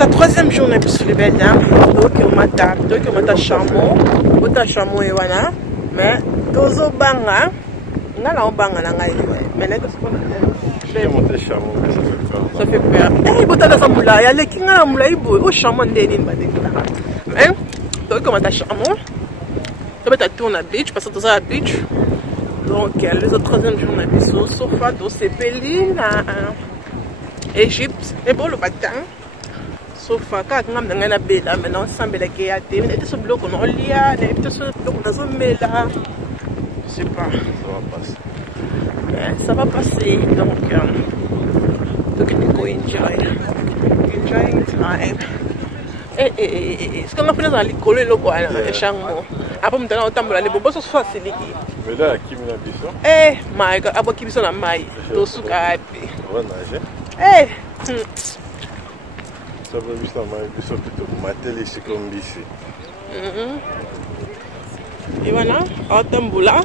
la troisième journée pour les belles dames. Donc on m'a chameau, et voilà. Mais tozo banga, on a la banga na ngai. Mais là j'ai monté chameau, mais ça fait peur. Ça fait peur. Eh, bota da samula, ya le kinga na mula ibo, o chameau ndeni mbadekula. Mais donc on m'a chameau. On va tourner à beach parce que dans la beach. Donc les autres troisième journée sur sofa, donc c'est Beli na Egypte. Et bon le matin. Sofa quand on a dans BELLE maintenant ensemble la guéate mais ce bloc on lia et puis ce bloc on a zoomé là je sais pas ça va passer donc go enjoying time ce qu'on a fait dans l'école le quoi échange après maintenant on tambola les bobos sont facile mais là qui me l'a dit ça my god après qui sont la maille to suka happy on va nager ça va juste à moi, je suis plutôt ma télé, c'est comme ici. Et voilà, à Tamboula,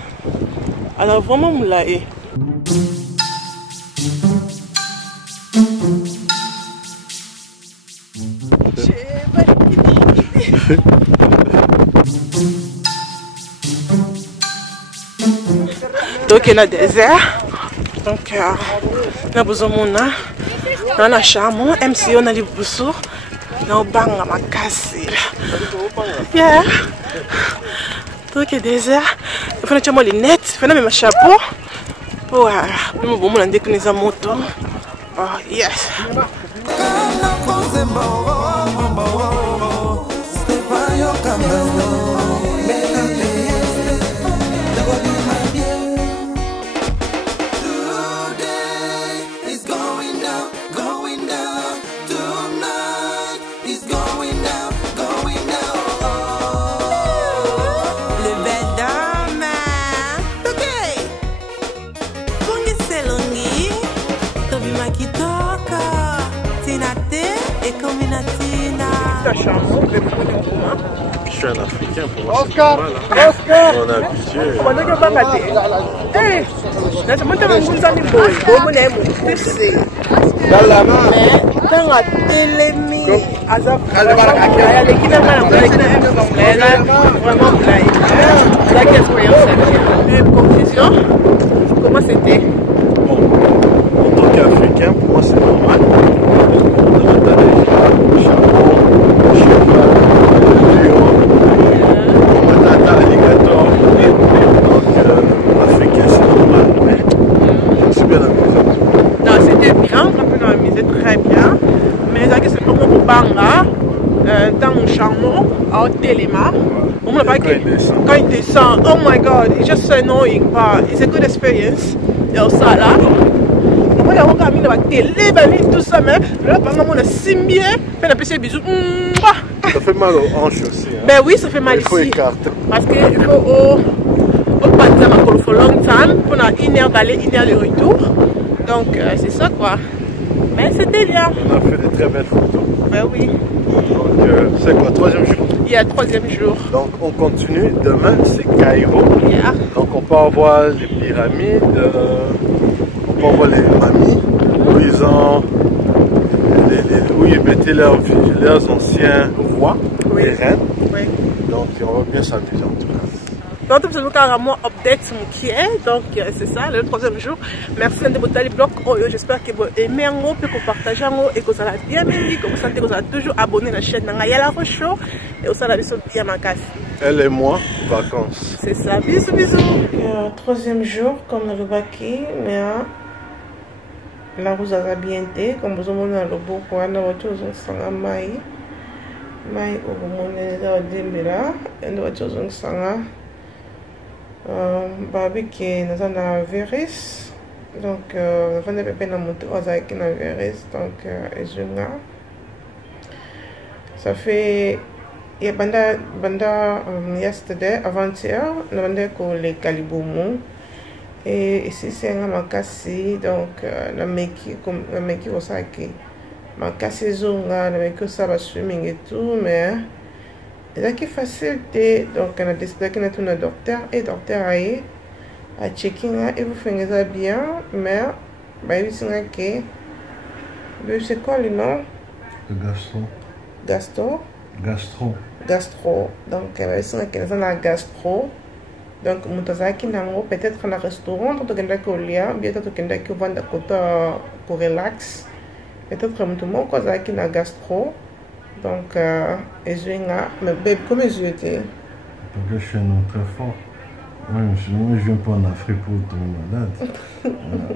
alors vraiment moulaé. Donc il y a désert, donc on a besoin de mon dans la chambre, même si on a les boussons, on a banga makasi. Yeah. Donc il y a désert, il faut mettre les lunettes, il faut mettre mes chapeaux. Pour me bon on déconner sa moto. Oh yes. Je suis un Africain pour moi. Oscar, on est habitué. Comment c'était? En tant qu'Africain, pour moi c'est normal. Dans mon chameau, au téléma, quand il descend, oh my god, it's just so annoying, but it's a good experience. Et au ça là, après on a mis la télé, tout ça, mais là pendant on a simbié, fait un petit bisou. Ça fait mal aux hanches aussi. Hein? Ben oui, ça fait mal ici. Il faut écarter. Parce qu'il faut partir pour long time, pour 1 heure d'aller, 1 heure de retour. Donc c'est ça quoi. Mais c'était bien. On a fait de très belles photos. Ben oui. Donc c'est quoi, 3e jour? Il y a 3e jour. Donc on continue, demain c'est Caïro. Yeah. Donc on peut voir les pyramides, on peut voir les mamies, où ils ont, où ils mettaient leurs anciens rois, oui. Les reines. Oui. Donc on va bien s'amuser en tout cas. Donc, nous avons carrément update qui est. Donc, c'est ça, le 3e jour. Merci de votre blog. J'espère que vous aimez, que vous partagez et que vous allez bien aimé, que vous sentez que vous allez toujours abonné à la chaîne Nangayala Rocho et vous allez bien Makambo. Elle et moi, vacances. C'est ça, bisous, bisous. 3e jour, comme le baki, mais la route a bien été. Comme vous avez le beau point, nous avons toujours un maï. Maï, vous avez dit, là, nous avons toujours un barbecue dans un virus, donc on va pas na moto avec un virus, donc ça fait il y a banda yesterday avant-hier on a ko les caliboumou et ici c'est un makasi donc la meki comme la meki osaki makasi zonga la meki ça va swimming et tout mais c'est facile, donc on a décidé qu'on a tout un docteur et docteur a checké et vous faites ça bien, mais c'est quoi le nom? Le garçon. Gastro. Donc c'est que la gastro. Donc mutazaki nango peut-être na restaurant to kenda ko lia bientôt to kenda ko vanda kota pour relax. Peut-être mutu moko zaki na gastro. Donc ezuinga mais comme je étais. Donc je suis un très fort. Ouais, moi je viens pas en Afrique pour tomber malade. Voilà.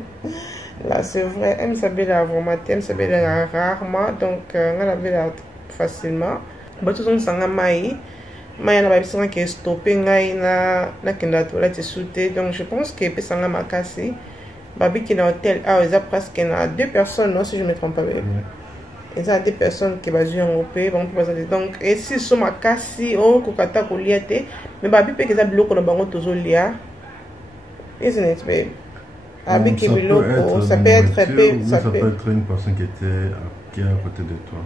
Là c'est vrai, elle savait la vraiment, elle savait la rarement, donc elle avait la facilement. Mais tout le monde s'en a maï. Mais il y a des qui est stoppé, na kenda toilette sauté, donc je pense que peut s'en a makasi. Babi qui est dans l'hôtel, ah ils ont presque 2 personnes, non si je me trompe pas. Il y a 2 personnes qui vont jouer en OP, donc et si sont makasi, oh kokata koliate, mais babi peut qu'ils a bloqué le bango toujours lia. Isn't it, babe? Avec ça peut être une personne qui est à côté de toi.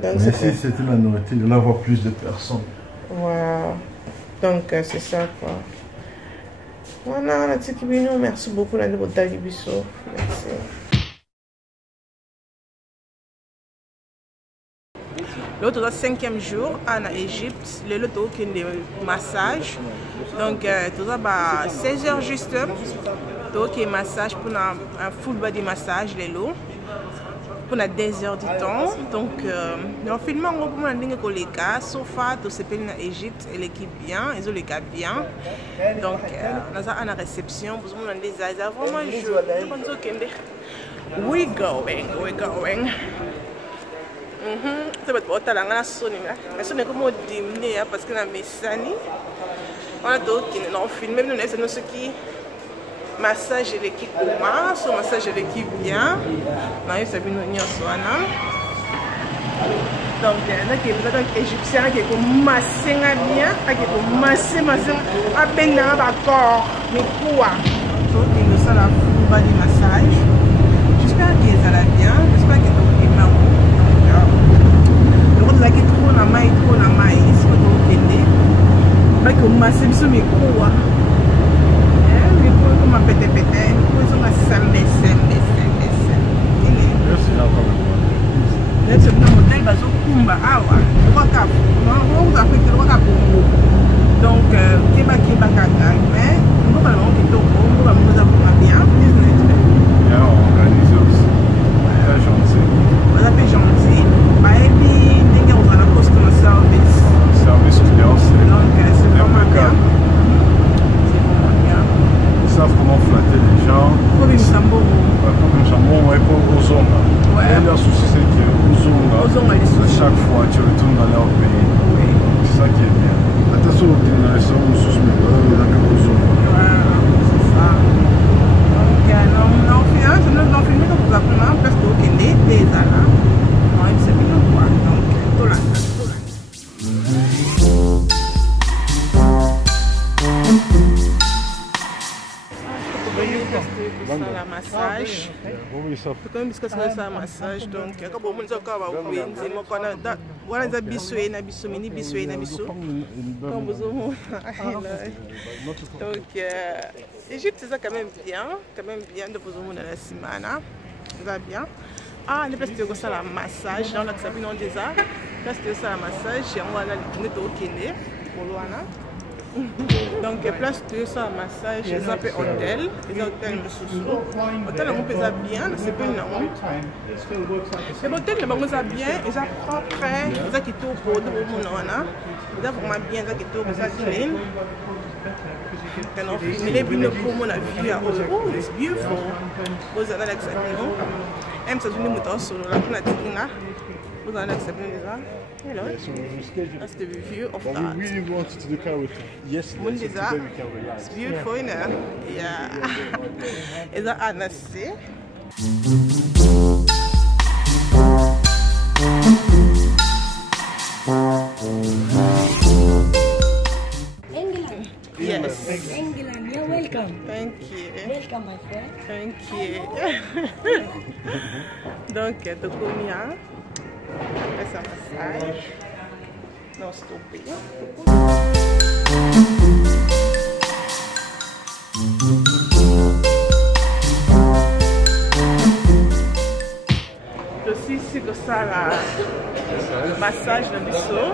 Mais si c'était la nourriture, il va y avoir plus de personnes. Wow. Donc c'est ça quoi. Voilà, la Tikibino, merci beaucoup la Bisso. Merci. L'autre 5e jour en Égypte, le loto qui est des massages. Donc tout ça 16h juste. Donc massage pour un full body massage les lots pour 2 heures du temps. Donc dans le film on peut dire que les cas sofa tout se passe en Égypte et l'équipe bien, ils ont les cas bien. Donc dans la réception vous avez des ailes vraiment we going. Ça va être la ngana soni mais ce n'est comme au dîner parce que la messani on a d'autres qui n'ont filmé même nous ce qui massage de l'équipe commence, massage de l'équipe bien. Donc, il y a des Égyptiens qui ont massé bien, qui ont massé à peine dans le corps. Mais quoi? Donc, il y a la full body massage. J'espère qu'ils allaient bien. J'espère qu'ils ont bien. Donc, là, qui est trop la maille, c'est pas trop qu'elle est. Ils ont massé, mais quoi? Ma pété, ils ont massé, donc, savent comment flatter les gens. Pour une Makambo. Pour une Makambo, ouais, pour Ozonga. Ouais. Et leur souci, c'est que Ozonga, à chaque fois, tu retournes dans leur pays. Oui. C'est ça qui est bien. Attention aux générations, nous sommes il y a que Ozonga. C'est ça. Donc, on a filmé comme vous apprenez, parce que vous avez des années. On a dit que quoi. Donc, tout là. La massage. Comme parce que c'est ça massage donc quand on dit encore va oui c'est moi qu'on a voilà des bisouets na bisou mini bisouets na bisou comme vous donc Égypte c'est ça quand même bien de vous montrer la semaine ça va bien ah les places de ça la massage dans la cabine on déjà place de ça la massage et on va aller au Kenya pour loana. Donc place de ça massage ils appellent hôtel les hôtels hôtel on peut ça bien c'est pas une honte les hôtels les banques ça bien ils sont propres ils ont qui tout pour de mon ana ils ont vraiment bien ça qui tout ça clean quand on filme les bines pour mon avis oh it's beautiful vous allez l'accepter non même ça donne mon solo là pour la tina vous allez accepter déjà. Hello. That's the review of that. We really wanted to do karaoke yesterday. So today we can relax. It's beautiful, isn't it? Yeah. Is that honesty? England. Yes. England, you're welcome. Thank you. Welcome, my friend. Thank you. Donc, tu combien? Essa massagem. Não estou bem. Je suis si que ça là. massage dans le biseau.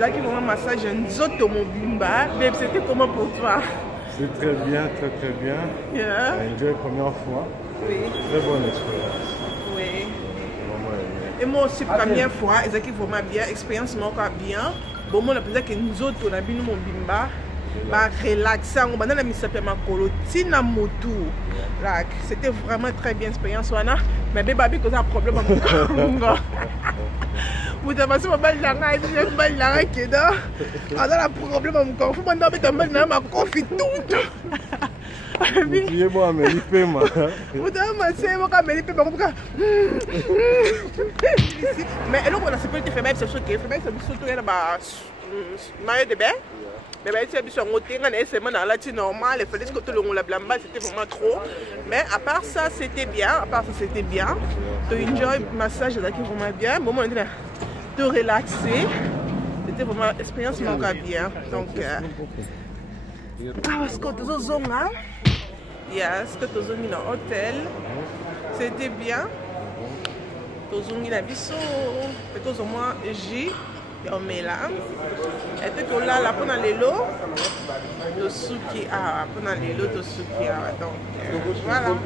Là qui vraiment massage nzoto mobimba. Mais c'était comment pour toi? C'est très bien, très bien. Yeah. Enjoy première fois. Oui. Très bonne expérience. Oui. Vraiment aimé. Et moi aussi première fois, et qui vraiment bien, expérience encore bien. Bon moi on a pensé que nzoto na bino mobimba. Bah relaxant, on a mis ça ma colotina motu. C'était vraiment très bien expérience wana. Mais baby cause un problème à mon corps. Vous avez passé ma balle là, j'ai balle là qui est là. Alors un problème à mon corps. Faut m'en mettre balle là ma confit tout. Vous moi mais il fait mal. Vous avez massé moi quand mais il fait pas comme ça. Mais alors on a sécurité femelle c'est sûr que femelle c'est surtout elle ba maillot de bain. Mais c'est bien sûr c'est normal, il fallait que tout le monde la blamba, c'était vraiment trop. Mais à part ça, c'était bien. Tu enjoy le massage là qui vraiment bien. Bon, on est là, te relaxer. C'était vraiment une expérience vraiment bien. Donc, est-ce que tu as zone là? Est-ce que tu as zone dans l'hôtel? C'était bien. Tu as zone dans biso. Peut-être au moins J. On met là. Et puis on l'a là pendant les lots. Le souki pendant les lots de souki. Donc voilà.